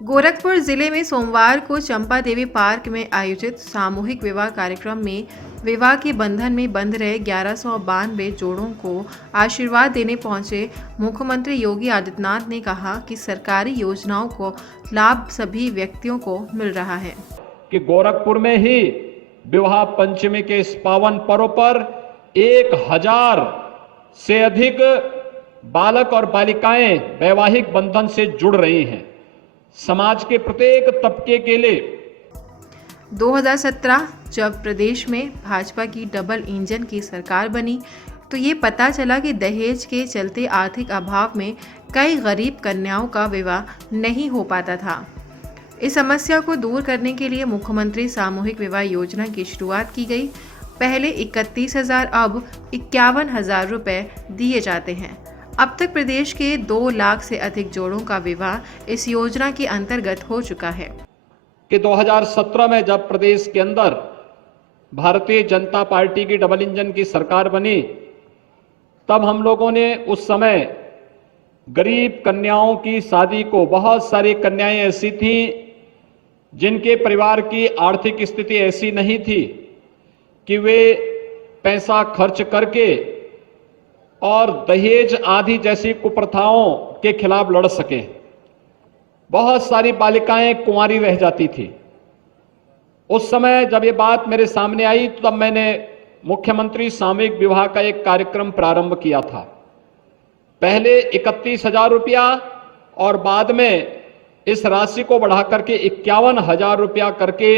गोरखपुर जिले में सोमवार को चंपा देवी पार्क में आयोजित सामूहिक विवाह कार्यक्रम में विवाह के बंधन में बंध रहे 1192 जोड़ों को आशीर्वाद देने पहुंचे मुख्यमंत्री योगी आदित्यनाथ ने कहा कि सरकारी योजनाओं को लाभ सभी व्यक्तियों को मिल रहा है कि गोरखपुर में ही विवाह पंचमी के इस पावन पर्व पर 1000 से अधिक बालक और बालिकाएं वैवाहिक बंधन से जुड़ रही हैं। समाज के प्रत्येक तबके के लिए 2017 जब प्रदेश में भाजपा की डबल इंजन की सरकार बनी तो ये पता चला कि दहेज के चलते आर्थिक अभाव में कई गरीब कन्याओं का विवाह नहीं हो पाता था। इस समस्या को दूर करने के लिए मुख्यमंत्री सामूहिक विवाह योजना की शुरुआत की गई। पहले 31,000 अब 51,000 रुपए दिए जाते हैं। अब तक प्रदेश के 2 लाख से अधिक जोड़ों का विवाह इस योजना के अंतर्गत हो चुका है कि 2017 में जब प्रदेश के अंदर भारतीय जनता पार्टी की डबल इंजन की सरकार बनी, तब हम लोगों ने उस समय गरीब कन्याओं की शादी को, बहुत सारी कन्याएं ऐसी थीं जिनके परिवार की आर्थिक स्थिति ऐसी नहीं थी कि वे पैसा खर्च करके और दहेज आदि जैसी कुप्रथाओं के खिलाफ लड़ सके। बहुत सारी बालिकाएं कुंवारी रह जाती थी। उस समय जब ये बात मेरे सामने आई तो तब मैंने मुख्यमंत्री सामूहिक विवाह का एक कार्यक्रम प्रारंभ किया था। पहले 31,000 रुपया और बाद में इस राशि को बढ़ा करके 51,000 रुपया करके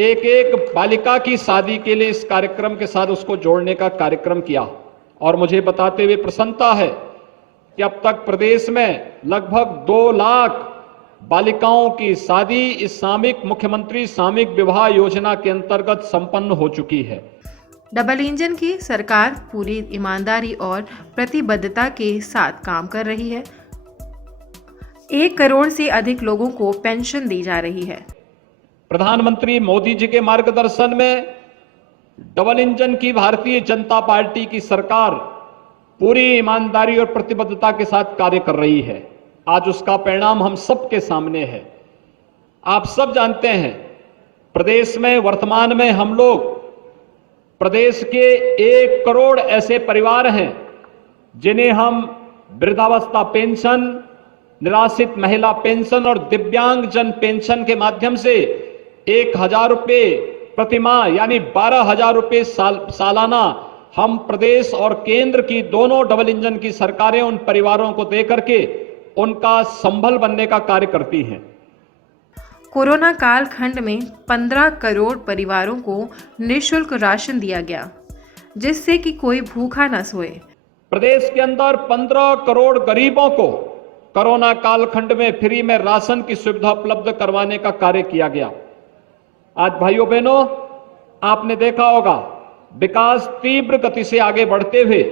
एक एक बालिका की शादी के लिए इस कार्यक्रम के साथ उसको जोड़ने का कार्यक्रम किया। और मुझे बताते हुए प्रसन्नता है कि अब तक प्रदेश में लगभग 2 लाख बालिकाओं की शादी इस सामूहिक मुख्यमंत्री सामूहिक विवाह योजना के अंतर्गत संपन्न हो चुकी है। डबल इंजन की सरकार पूरी ईमानदारी और प्रतिबद्धता के साथ काम कर रही है। 1 करोड़ से अधिक लोगों को पेंशन दी जा रही है। प्रधानमंत्री मोदी जी के मार्गदर्शन में डबल इंजन की भारतीय जनता पार्टी की सरकार पूरी ईमानदारी और प्रतिबद्धता के साथ कार्य कर रही है। आज उसका परिणाम हम सबके सामने है। आप सब जानते हैं, प्रदेश में वर्तमान में हम लोग प्रदेश के 1 करोड़ ऐसे परिवार हैं जिन्हें हम वृद्धावस्था पेंशन, निराश्रित महिला पेंशन और दिव्यांगजन पेंशन के माध्यम से 1,000 रुपये प्रति माह यानी 12,000 रुपये सालाना हम प्रदेश और केंद्र की दोनों डबल इंजन की सरकारें उन परिवारों को देकर के उनका संबल बनने का कार्य करती हैं। कोरोना काल खंड में 15 करोड़ परिवारों को निःशुल्क राशन दिया गया, जिससे कि कोई भूखा न सोए। प्रदेश के अंदर 15 करोड़ गरीबों को कोरोना कालखंड में फ्री में राशन की सुविधा उपलब्ध करवाने का कार्य किया गया। आज भाइयों बहनों, आपने देखा होगा विकास तीव्र गति से आगे बढ़ते हुए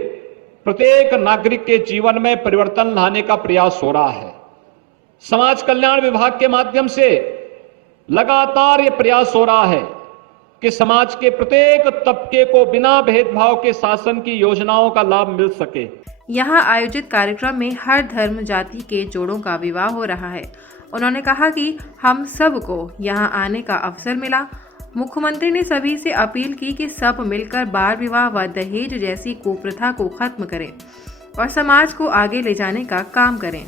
प्रत्येक नागरिक के जीवन में परिवर्तन लाने का प्रयास हो रहा है। समाज कल्याण विभाग के माध्यम से लगातार ये प्रयास हो रहा है कि समाज के प्रत्येक तबके को बिना भेदभाव के शासन की योजनाओं का लाभ मिल सके। यहाँ आयोजित कार्यक्रम में हर धर्म जाति के जोड़ों का विवाह हो रहा है। उन्होंने कहा कि हम सबको यहाँ आने का अवसर मिला। मुख्यमंत्री ने सभी से अपील की कि सब मिलकर बाल विवाह व दहेज जैसी कुप्रथा को खत्म करें और समाज को आगे ले जाने का काम करें।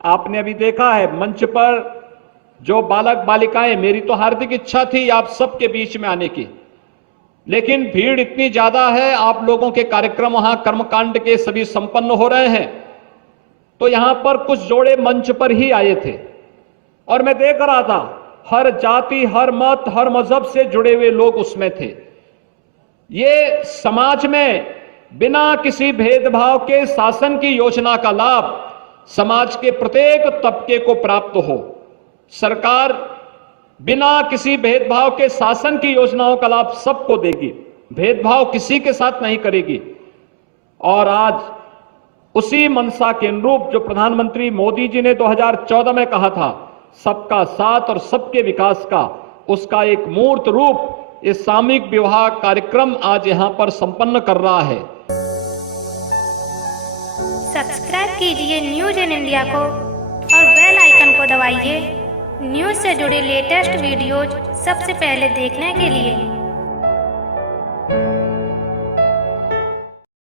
आपने अभी देखा है मंच पर जो बालक बालिकाएं, मेरी तो हार्दिक इच्छा थी आप सबके बीच में आने की, लेकिन भीड़ इतनी ज्यादा है, आप लोगों के कार्यक्रम वहां कर्मकांड के सभी संपन्न हो रहे हैं, तो यहां पर कुछ जोड़े मंच पर ही आए थे और मैं देख रहा था हर जाति, हर मत, हर मजहब से जुड़े हुए लोग उसमें थे। ये समाज में बिना किसी भेदभाव के शासन की योजना का लाभ समाज के प्रत्येक तबके को प्राप्त हो। सरकार बिना किसी भेदभाव के शासन की योजनाओं का लाभ सबको देगी, भेदभाव किसी के साथ नहीं करेगी। और आज उसी मंशा के अनुरूप जो प्रधानमंत्री मोदी जी ने 2014 में कहा था, सबका साथ और सबके विकास का, उसका एक मूर्त रूप इस सामूहिक विवाह कार्यक्रम आज यहां पर संपन्न कर रहा है। सब्सक्राइब कीजिए न्यूज़ इन इंडिया को और बेल आइकन को दबाइए। दबाइए। न्यूज़ से जुड़ी लेटेस्ट वीडियोज सबसे पहले देखने के लिए